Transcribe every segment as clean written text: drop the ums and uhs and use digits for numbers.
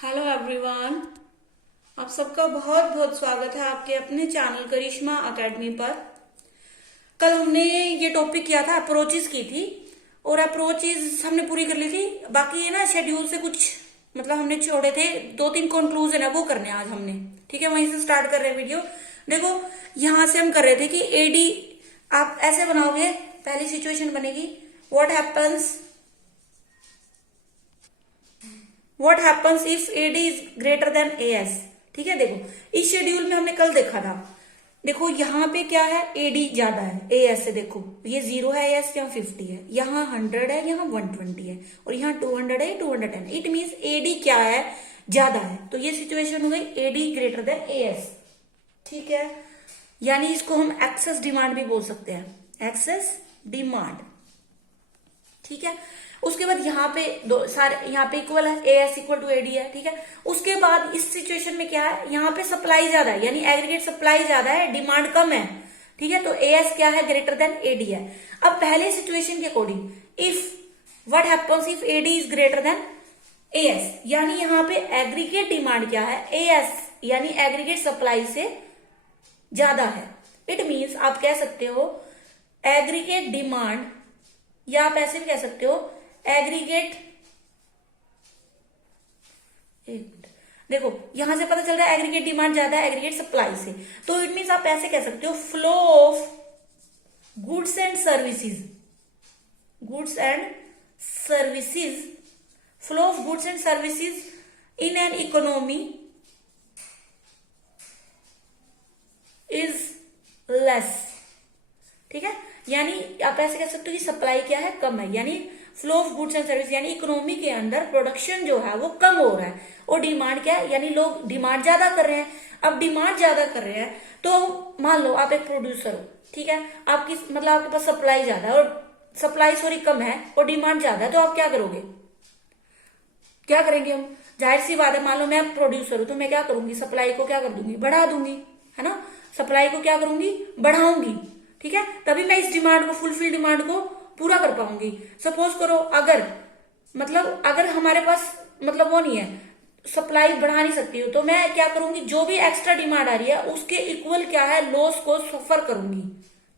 Hello everyone. आप सबका बहुत बहुत स्वागत है आपके अपने चैनल करिश्मा एकेडमी पर। कल हमने ये टॉपिक किया था, अप्रोचेस की थी और अप्रोचेस हमने पूरी कर ली थी। बाकी है ना शेड्यूल से कुछ मतलब हमने छोड़े थे, 2-3 कंक्लूजन है वो करने हैं आज हमने। ठीक है, वहीं से स्टार्ट कर रहे हैं वीडियो। देखो यहां से हम कर रहे थे कि एडी आप ऐसे बनाओगे। पहली सिचुएशन बनेगी what happens if AD is greater then AS। ठीक है, देखो इस शेड्यूल में हमने कल देखा था। देखो यहाँ पे क्या है, AD ज्यादा है AS से। देखो ये 0 है AS, यहाँ 50 है, यहाँ 100 है, यहाँ 120 है और यहाँ 200 है, 210। इट मीन्स AD क्या है, ज्यादा है। तो ये सिचुएशन हो गई AD ग्रेटर देन AS। ठीक है, यानी इसको हम एक्सेस डिमांड भी बोल सकते हैं, एक्सेस डिमांड। ठीक है, उसके बाद यहाँ पे दो सारे यहाँ पे इक्वल है, AS इक्वल टू AD है। ठीक है, उसके बाद इस सिचुएशन में क्या है, यहाँ पे सप्लाई ज्यादा है, यानी एग्रीगेट सप्लाई ज्यादा है, डिमांड कम है। ठीक है, तो AS क्या है, ग्रेटर देन AD है। अब पहले सिचुएशन के according if what happens if AD is greater then AS, यानी यहाँ पे एग्रीगेट डिमांड क्या है, AS यानी एग्रीगेट सप्लाई से ज्यादा है। इट मीन्स आप कह सकते हो एग्रीगेट डिमांड, या आप ऐसे भी कह सकते हो एग्रीगेट। देखो यहां से पता चल रहा है एग्रीगेट डिमांड ज्यादा है एग्रीगेट सप्लाई से। तो इट मीन्स आप ऐसे कह सकते हो flow of goods and services, flow of goods and services in an economy is less. ठीक है, यानी आप ऐसे कह सकते हो कि सप्लाई क्या है, कम है, यानी flow of goods and service, यानी इकोनॉमी के अंदर प्रोडक्शन जो है वो कम हो रहा है और डिमांड क्या है, यानी लोग डिमांड ज्यादा कर रहे हैं। अब डिमांड ज्यादा कर रहे हैं तो मान लो आप एक प्रोड्यूसर हो। ठीक है, आपकी मतलब आपके पास सप्लाई ज्यादा है और सप्लाई कम है और डिमांड ज्यादा है, तो आप क्या करोगे, क्या करेंगे हम? जाहिर सी बात है, मान लो मैं प्रोड्यूसर हूं तो मैं क्या करूंगी, सप्लाई को क्या कर दूंगी, बढ़ा दूंगी, है ना। सप्लाई को क्या करूंगी, बढ़ाऊंगी। ठीक है, तभी मैं इस डिमांड को, फुलफिल डिमांड को पूरा कर पाऊंगी। सपोज करो अगर हमारे पास वो नहीं है, सप्लाई बढ़ा नहीं सकती हूँ, तो मैं क्या करूंगी, जो भी एक्स्ट्रा डिमांड आ रही है उसके इक्वल क्या है, लॉस को सफर करूंगी।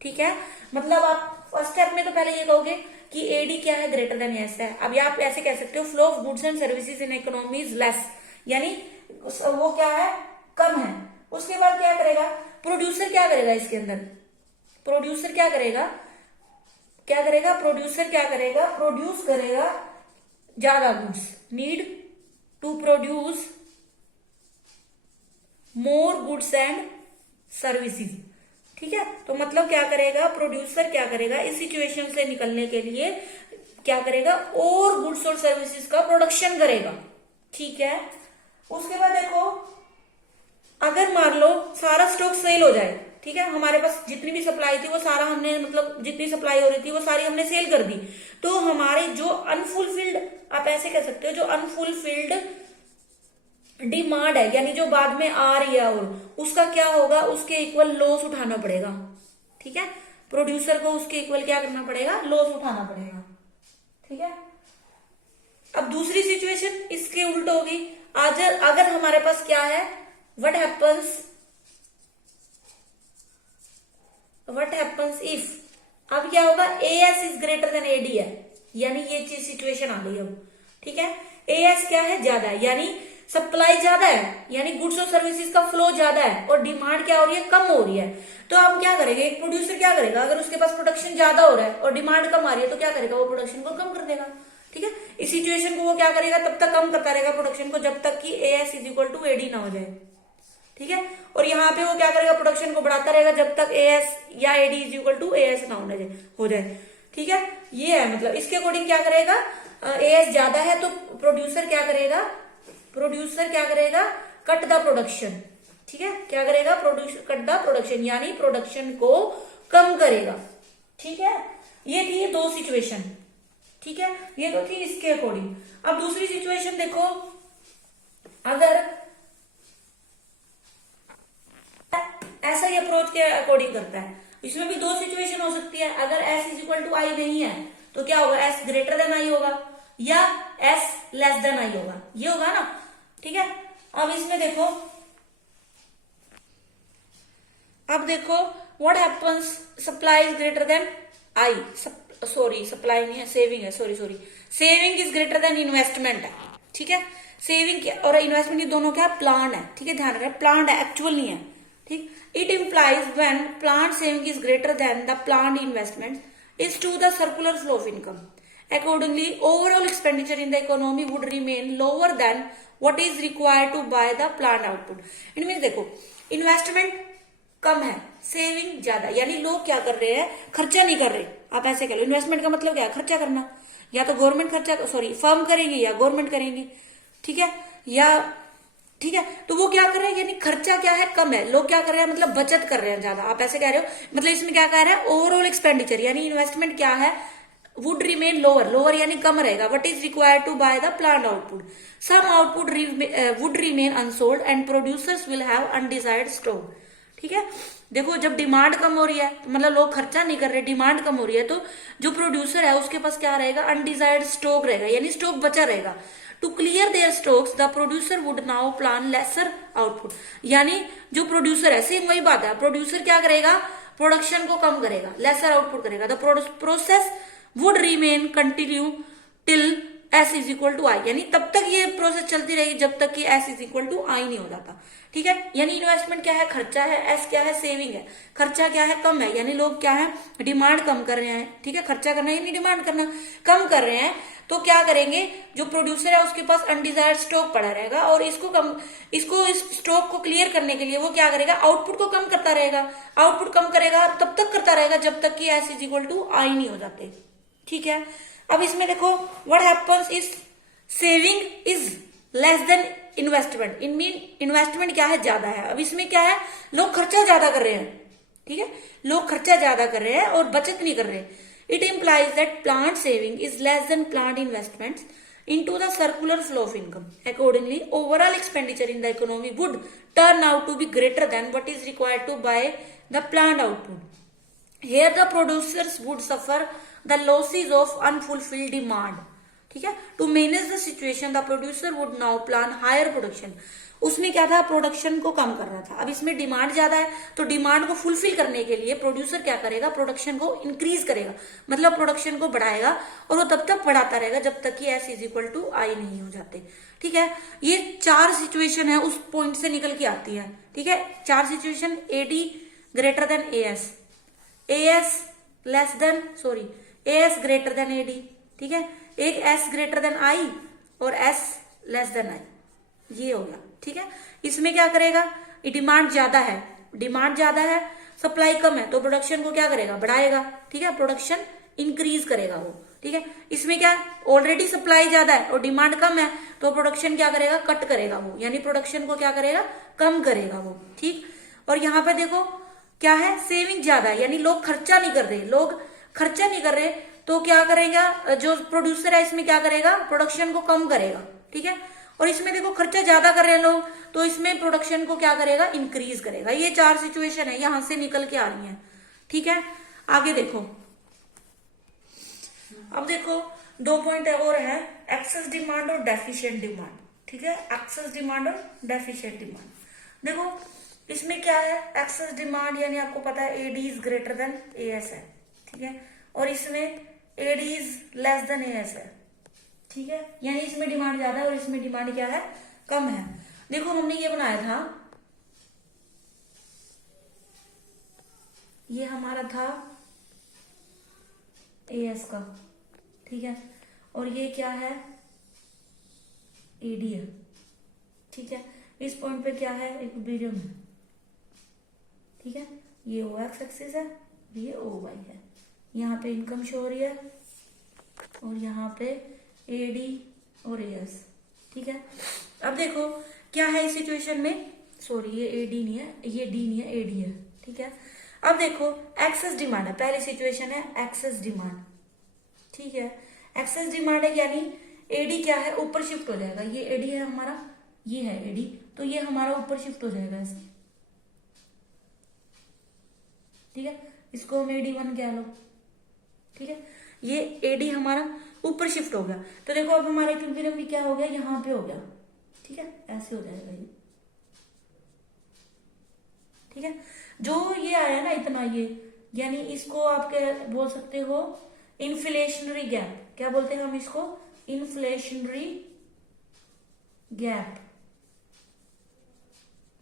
ठीक है, मतलब आप फर्स्ट स्टेप में तो पहले ये कहोगे कि AD क्या है, ग्रेटर देन AS है। अब आप ऐसे कह सकते हो flow of goods and services in economy is less, यानी वो क्या है, कम है। उसके बाद क्या करेगा प्रोड्यूसर, क्या करेगा इसके अंदर, प्रोड्यूसर क्या करेगा, प्रोड्यूस करेगा ज्यादा goods, need to produce more goods and services. ठीक है, तो मतलब क्या करेगा प्रोड्यूसर, क्या करेगा इस सिचुएशन से निकलने के लिए क्या करेगा, और गुड्स और सर्विसेज का प्रोडक्शन करेगा। ठीक है, उसके बाद देखो अगर मान लो सारा स्टॉक सेल हो जाए। ठीक है, हमारे पास जितनी भी सप्लाई थी वो सारा हमने जितनी सप्लाई हो रही थी वो सारी हमने सेल कर दी, तो हमारे जो अनफुलफिल्ड, आप ऐसे कह सकते हो जो अनफुलफिल्ड डिमांड है, यानी जो बाद में आ रही है, और उसका क्या होगा, उसके इक्वल लॉस उठाना पड़ेगा। ठीक है, प्रोड्यूसर को उसके इक्वल क्या करना पड़ेगा, लॉस उठाना पड़ेगा। ठीक है, अब दूसरी सिचुएशन इसके उल्ट होगी। अगर हमारे पास क्या है, व्हाट हैपन्स इफ, अब क्या होगा, AS is greater then AD है, यानी ये चीज सिचुएशन आ गई अब। ठीक है, AS क्या है, ज्यादा है, यानी सप्लाई ज्यादा है, यानी गुड्स और सर्विसेज का फ्लो ज्यादा है और डिमांड क्या हो रही है, कम हो रही है। तो अब क्या करेंगे, एक प्रोड्यूसर क्या करेगा, अगर उसके पास प्रोडक्शन ज्यादा हो रहा है और डिमांड कम आ रही है तो क्या करेगा, वो प्रोडक्शन को कम कर देगा। ठीक है, इस सिचुएशन को वो क्या करेगा, तब तक कम करता रहेगा प्रोडक्शन को जब तक कि AS is equal to AD ना हो जाए। ठीक है, और यहाँ पे वो क्या करेगा, प्रोडक्शन को बढ़ाता रहेगा जब तक AS या AD is equal to AS ना हो जाए। ठीक है, ये है मतलब इसके अकॉर्डिंग क्या करेगा, AS ज्यादा है तो प्रोड्यूसर क्या करेगा, कट द प्रोडक्शन। ठीक है, क्या करेगा, कट द प्रोडक्शन, यानी प्रोडक्शन को कम करेगा। ठीक है, ये थी दो सिचुएशन। ठीक है, ये तो थी इसके अकॉर्डिंग। अब दूसरी सिचुएशन देखो, अगर ऐसा ही अप्रोच के अकॉर्डिंग करता है, इसमें भी दो सिचुएशन हो सकती है। अगर S is equal to I नहीं है तो क्या होगा, S ग्रेटर देन I होगा या S लेस देन I होगा, ये होगा ना। ठीक है। अब इसमें देखो, अब देखो what happens, supply is greater than I, sorry supply नहीं है, सेविंग है, sorry sorry, saving is greater than investment है। ठीक है, सेविंग और इन्वेस्टमेंट ये दोनों क्या प्लान है। ठीक है, ध्यान रखना प्लान है, एक्चुअल नहीं है। ठीक, it implies when plan saving is greater than the plan investment is to the circular flow of income, accordingly overall expenditure in the economy would remain lower than what is required to buy the planned output। इनमें देखो investment कम है, saving ज्यादा, यानी लोग क्या कर रहे हैं, खर्चा नहीं कर रहे। आप ऐसे कह लो, इन्वेस्टमेंट का मतलब क्या है, खर्चा करना, या तो गवर्नमेंट खर्चा, सॉरी फर्म करेंगे या गवर्नमेंट करेंगे। ठीक है, या ठीक है, तो वो क्या कर रहे हैं, यानी खर्चा क्या है, कम है, लोग क्या कर रहे हैं, मतलब बचत कर रहे हैं ज्यादा। आप ऐसे कह रहे हो, मतलब इसमें क्या कह रहा है, ओवरऑल एक्सपेंडिचर यानी इन्वेस्टमेंट क्या है, would remain lower, lower यानी कम रहेगा, what is required to buy the planned output, some output would remain unsold and producers will have undesired stock। ठीक है, देखो जब डिमांड कम हो रही है, मतलब लोग खर्चा नहीं कर रहे, डिमांड कम हो रही है, तो जो प्रोड्यूसर है उसके पास क्या रहेगा, अनडिजायर्ड स्टॉक रहेगा, यानी स्टॉक बचा रहेगा। To clear their stocks the producer would now plan lesser output, यानी जो प्रोड्यूसर है, सेम वही बात है, प्रोड्यूसर क्या करेगा, प्रोडक्शन को कम करेगा, लेसर आउटपुट करेगा। The process would remain continue till S is equal to I, यानी तब तक ये प्रोसेस चलती रहेगी जब तक कि एस इज इक्वल टू आई नहीं हो जाता। ठीक है, यानी इन्वेस्टमेंट क्या है, खर्चा है, एस क्या है, सेविंग है। खर्चा क्या है, कम है, यानी लोग क्या है, डिमांड कम कर रहे हैं। ठीक है, खर्चा करना यानी डिमांड करना, कम कर रहे हैं, तो क्या करेंगे, जो प्रोड्यूसर है उसके पास अनडिजायर्ड स्टॉक पड़ा रहेगा, और इसको इस स्टॉक को क्लियर करने के लिए वो क्या करेगा, आउटपुट को कम करता रहेगा। आउटपुट कम करेगा तब तक करता रहेगा जब तक कि एस इज इक्वल टू आई नहीं हो जाते। ठीक है, अब इसमें देखो what happens is saving is less then investment, in mean investment क्या है, ज्यादा है। अब इसमें क्या है, लोग खर्चा ज्यादा कर रहे हैं। ठीक है, लोग खर्चा ज्यादा कर रहे हैं और बचत नहीं कर रहे। It implies that plant saving is less then plant investments into the circular flow of income, accordingly overall expenditure in the economy would turn out to be greater than what is required to buy the planned output। Here the producers would suffer the losses of unfulfilled demand। ठीक है, to manage the situation the producer would now plan higher production. उसमें क्या था, production को कम कर रहा था। अब इसमें डिमांड ज्यादा है, तो डिमांड को फुलफिल करने के लिए प्रोड्यूसर क्या करेगा, प्रोडक्शन को इंक्रीज करेगा, मतलब प्रोडक्शन को बढ़ाएगा, और वो तब तक बढ़ाता रहेगा जब तक कि एस इज इक्वल टू आई नहीं हो जाते। ठीक है, ये चार सिचुएशन है उस पॉइंट से निकल के आती है। ठीक है, चार situation, AD greater than AS, AS less than, sorry AS greater than AD. ठीक है, एक एस ग्रेटर देन आई और एस लेस देन आई, ये हो गया। ठीक है, इसमें क्या करेगा, डिमांड ज्यादा है, डिमांड ज्यादा है, सप्लाई कम है, तो प्रोडक्शन को क्या करेगा, बढ़ाएगा। ठीक है, प्रोडक्शन इंक्रीज करेगा वो। ठीक है, इसमें क्या, ऑलरेडी सप्लाई ज्यादा है और डिमांड कम है, तो प्रोडक्शन क्या करेगा, कट करेगा वो, यानी प्रोडक्शन को क्या करेगा, कम करेगा वो। ठीक, और यहाँ पे देखो क्या है, सेविंग ज्यादा है, यानी लोग खर्चा नहीं कर रहे, लोग खर्चा नहीं कर रहे, तो क्या करेगा, जो प्रोड्यूसर है इसमें क्या करेगा, प्रोडक्शन को कम करेगा। ठीक है, और इसमें देखो खर्चा ज्यादा कर रहे हैं लोग, तो इसमें प्रोडक्शन को क्या करेगा, इंक्रीज करेगा। ये चार सिचुएशन है, यहां से निकल के आ रही है। ठीक है, आगे देखो, अब देखो दो पॉइंट और है, एक्सेस डिमांड और डेफिशिएंट डिमांड। ठीक है, एक्सेस डिमांड और डेफिशिएंट डिमांड। देखो इसमें क्या है, एक्सेस डिमांड यानी आपको पता है AD is greater than AS है। ठीक है, और इसमें AD is less than AS है। ठीक है, यानी इसमें डिमांड ज्यादा है और इसमें डिमांड क्या है, कम है। देखो हमने ये बनाया था, ये हमारा था एएस का। ठीक है, और ये क्या है, एडी है। ठीक है, इस पॉइंट पे क्या है, इक्विलिब्रियम है। ठीक है, ये ओ एक्स एक्सिस है, ये ओ वाई है, यहाँ पे इनकम शो हो रही है और यहाँ पे एडी और एएस। ठीक है, अब देखो क्या है इस सिचुएशन में, सॉरी ये एडी नहीं है, ये डी नहीं है, एडी है। ठीक है, अब देखो एक्सेस डिमांड है, पहली सिचुएशन है एक्सेस डिमांड। ठीक है, एक्सेस डिमांड है यानी एडी क्या है, ऊपर शिफ्ट हो जाएगा। ये एडी है हमारा, ये है एडी, तो ये हमारा ऊपर शिफ्ट हो जाएगा ऐसे। ठीक है, इसको हम एडी वन कह लो। ठीक है, ये एडी हमारा ऊपर शिफ्ट हो गया, तो देखो अब हमारा इक्विलिब्रियम भी क्या हो गया, यहाँ पे हो गया। ठीक है, ऐसे हो जाएगा ये। ठीक है, जो ये आया ना इतना ये, यानी इसको आप क्या बोल सकते हो, इन्फ्लेशनरी गैप। क्या बोलते हैं हम इसको? Inflationary gap.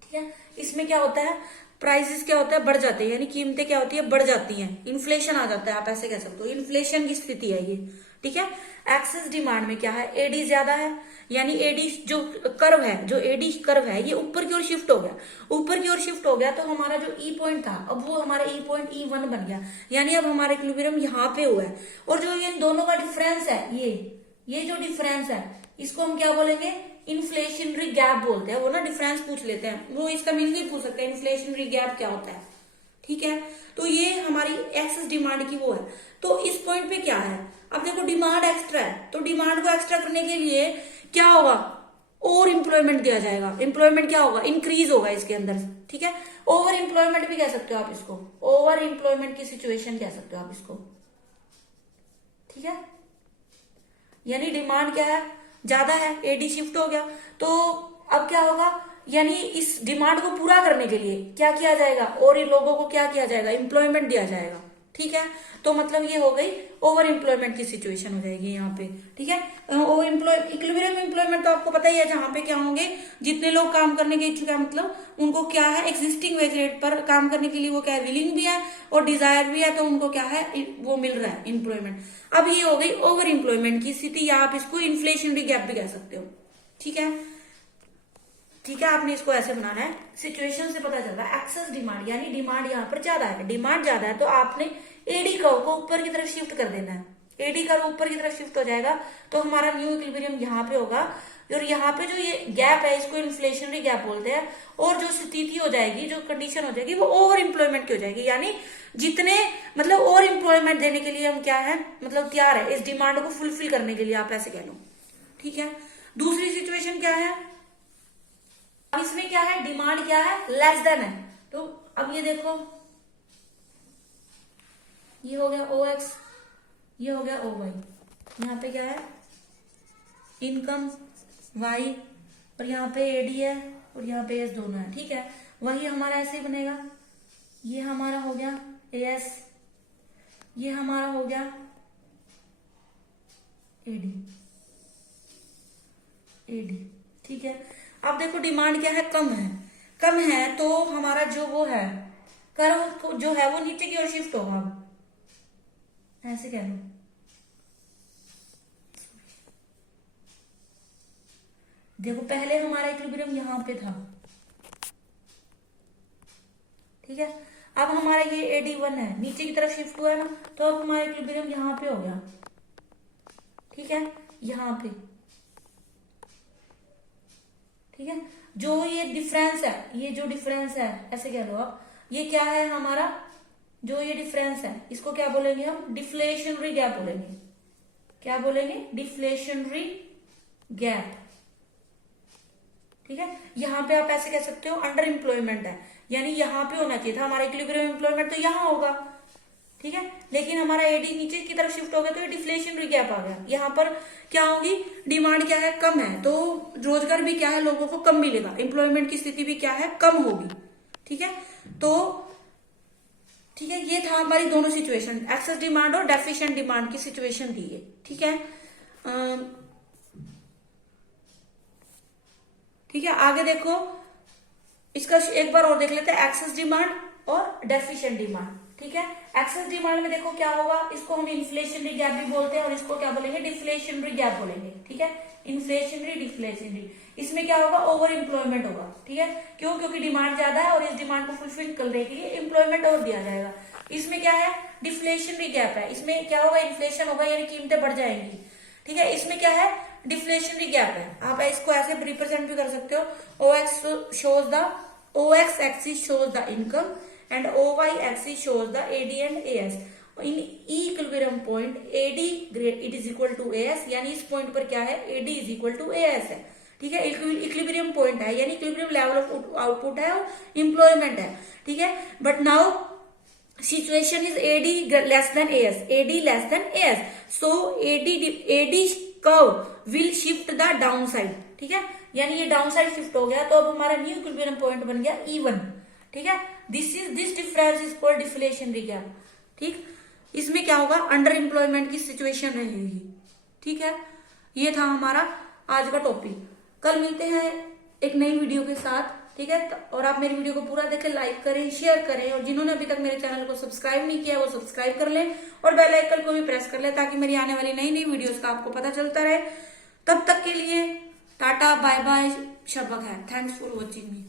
ठीक है, इसमें क्या होता है, प्राइसेस क्या होता है, बढ़ जाते हैं, यानी कीमतें क्या होती है, बढ़ जाती हैं, इन्फ्लेशन आ जाता है, आप ऐसे कह सकते हो, इन्फ्लेशन की स्थिति है ये। ठीक है, एक्सेस डिमांड में क्या है, एडी ज्यादा है, यानी एडी जो कर्व है, जो एडी कर्व है ये ऊपर की ओर शिफ्ट हो गया, ऊपर की ओर शिफ्ट हो गया, तो हमारा जो ई पॉइंट था अब वो हमारा ई पॉइंट E1 बन गया, यानी अब हमारा इक्विलिब्रियम यहाँ पे हुआ है। और जो इन दोनों का डिफरेंस है, ये जो डिफरेंस है इसको हम क्या बोलेंगे, इन्फ्लेशनरी गैप बोलते हैं। वो ना डिफरेंस पूछ लेते हैं, वो इसका मीनिंग भी पूछ सकते हैं, इन्फ्लेशनरी गैप क्या होता है। ठीक है, तो ये हमारी एक्सेस डिमांड की वो है। तो इस पॉइंट पे क्या है, अब देखो डिमांड एक्स्ट्रा है, तो डिमांड को एक्स्ट्रा करने के लिए क्या होगा, और एम्प्लॉयमेंट दिया जाएगा। एम्प्लॉयमेंट क्या होगा, इंक्रीज होगा इसके अंदर। ठीक है, ओवर एम्प्लॉयमेंट भी कह सकते हो आप इसको, ओवर एम्प्लॉयमेंट की सिचुएशन कह सकते हो आप इसको। ठीक है, यानी डिमांड क्या है, ज्यादा है, एडी शिफ्ट हो गया, तो अब क्या होगा, यानी इस डिमांड को पूरा करने के लिए क्या किया जाएगा, और इन लोगों को क्या किया जाएगा, एम्प्लॉयमेंट दिया जाएगा। ठीक है, तो मतलब ये हो गई ओवर एम्प्लॉयमेंट की सिचुएशन हो जाएगी यहाँ पे। ठीक है, इक्विलिब्रियम एम्प्लॉयमेंट तो आपको पता ही है, जहां पे क्या होंगे, जितने लोग काम करने के इच्छुक है, मतलब उनको क्या है, एक्जिस्टिंग वेज रेट पर काम करने के लिए वो क्या है, विलिंग भी है और डिजायर भी है, तो उनको क्या है, वो मिल रहा है एम्प्लॉयमेंट। अब ये हो गई ओवर एम्प्लॉयमेंट की स्थिति, या आप इसको इन्फ्लेशनरी गैप भी कह सकते हो। ठीक है, ठीक है, आपने इसको ऐसे बनाना है, सिचुएशन से पता चल रहा है एक्सेस डिमांड, यानी डिमांड यहाँ पर ज्यादा है, डिमांड ज्यादा है, तो आपने एडी कर्व को ऊपर की तरफ शिफ्ट कर देना है। एडी कर्व ऊपर की तरफ शिफ्ट हो जाएगा, तो हमारा न्यू इक्विलिब्रियम यहाँ पे होगा, और यहाँ पे जो ये गैप है इसको इन्फ्लेशनरी गैप बोलते हैं, और जो स्थिति हो जाएगी, जो कंडीशन हो जाएगी, वो ओवर एम्प्लॉयमेंट की हो जाएगी, यानी जितने मतलब और एम्प्लॉयमेंट देने के लिए हम क्या है, मतलब तैयार है इस डिमांड को फुलफिल करने के लिए, आप ऐसे कह लो। ठीक है, दूसरी सिचुएशन क्या है, अब इसमें क्या है, डिमांड क्या है, लेस देन है, तो अब ये देखो, ये हो गया OX, ये हो गया OY, यहाँ पे क्या है, इनकम Y, और यहाँ पे AD है, और यहाँ पे AS दोनों है। ठीक है, वही हमारा ऐसे ही बनेगा, ये हमारा हो गया AS, ये हमारा हो गया AD। ठीक है, अब देखो डिमांड क्या है, कम है, तो हमारा जो वो है कर्व जो है वो नीचे की ओर शिफ्ट होगा, अब ऐसे कह लो। देखो पहले हमारा इक्विलिब्रियम यहां पे था, ठीक है, अब हमारा ये AD1 है, नीचे की तरफ शिफ्ट हुआ है ना, तो अब हमारा इक्विलिब्रियम यहां पे हो गया। ठीक है, यहां पे। ठीक है, जो ये डिफरेंस है, ये जो डिफरेंस है ऐसे कह लो आप, ये क्या है हमारा, जो ये डिफरेंस है इसको क्या बोलेंगे हम, डिफ्लेशनरी गैप बोलेंगे। क्या बोलेंगे, डिफ्लेशनरी गैप। ठीक है, यहां पे आप ऐसे कह सकते हो अंडर एम्प्लॉयमेंट है, यानी यहां पे होना चाहिए था हमारा इक्विलिब्रियम एम्प्लॉयमेंट, तो यहां होगा। ठीक है, लेकिन हमारा एडी नीचे की तरफ शिफ्ट हो गया, तो ये डिफ्लेशनरी गैप आ गया। यहाँ पर क्या होगी, डिमांड क्या है, कम है, तो रोजगार भी क्या है, लोगों को कम मिलेगा, एम्प्लॉयमेंट की स्थिति भी क्या है, कम होगी। ठीक है, तो ठीक है, ये था हमारी दोनों सिचुएशन, एक्सेस डिमांड और डेफिशिएंट डिमांड की सिचुएशन दी है। ठीक है, ठीक है, आगे देखो, इसका एक बार और देख लेते हैं, एक्सेस डिमांड और डेफिशिएंट डिमांड। ठीक है, एक्सेस डिमांड में देखो क्या होगा, इसको हम इन्फ्लेशनरी गैप भी बोलते हैं, और इसको क्या बोलेंगे, डिफ्लेशनरी गैप बोलेंगे। ठीक है, इन्फ्लेशनरी डिफ्लेशनरी, इसमें क्या होगा, ओवर एम्प्लॉयमेंट होगा। ठीक है, क्यों, क्योंकि डिमांड ज्यादा है और इस डिमांड को फुलफिल करने के लिए एम्प्लॉयमेंट और दिया जाएगा। इसमें क्या है, डिफ्लेशनरी गैप है, इसमें क्या होगा, इन्फ्लेशन होगा, यानी कीमतें बढ़ जाएंगी। ठीक है, इसमें क्या है, डिफ्लेशनरी गैप है, आप इसको ऐसे रिप्रेजेंट भी कर सकते हो, OX axis shows the income and OY axis shows the AD and AS. In equilibrium point AD it is equal to AS, यानी इस पॉइंट पर क्या है, AD is equal to AS है। ठीक है, इक्विलिब्रियम पॉइंट है, यानी इक्विलिब्रियम लेवल ऑफ आउटपुट है और एम्प्लॉयमेंट है। ठीक है, but now situation is AD less than AS, AD less than AS, so AD curve will shift the downside. ठीक है, यानी ये डाउन साइड शिफ्ट हो गया, तो अब हमारा न्यू इक्विलिब्रियम पॉइंट बन गया E1। ठीक है, this difference is called deflationary gap. ठीक, इसमें क्या होगा, अंडर एम्प्लॉयमेंट की सिचुएशन रहेगी। ठीक है, ये था हमारा आज का टॉपिक। कल मिलते हैं एक नई वीडियो के साथ। ठीक है, और आप मेरी वीडियो को पूरा देखें, लाइक करें, शेयर करें, और जिन्होंने अभी तक मेरे चैनल को सब्सक्राइब नहीं किया वो सब्सक्राइब कर लें और बेल आइकन को भी प्रेस कर लें, ताकि मेरी आने वाली नई नई वीडियोस का आपको पता चलता रहे। तब तक के लिए टाटा बाय बाय, शब्बा खैर, थैंक्स फॉर वॉचिंग मी।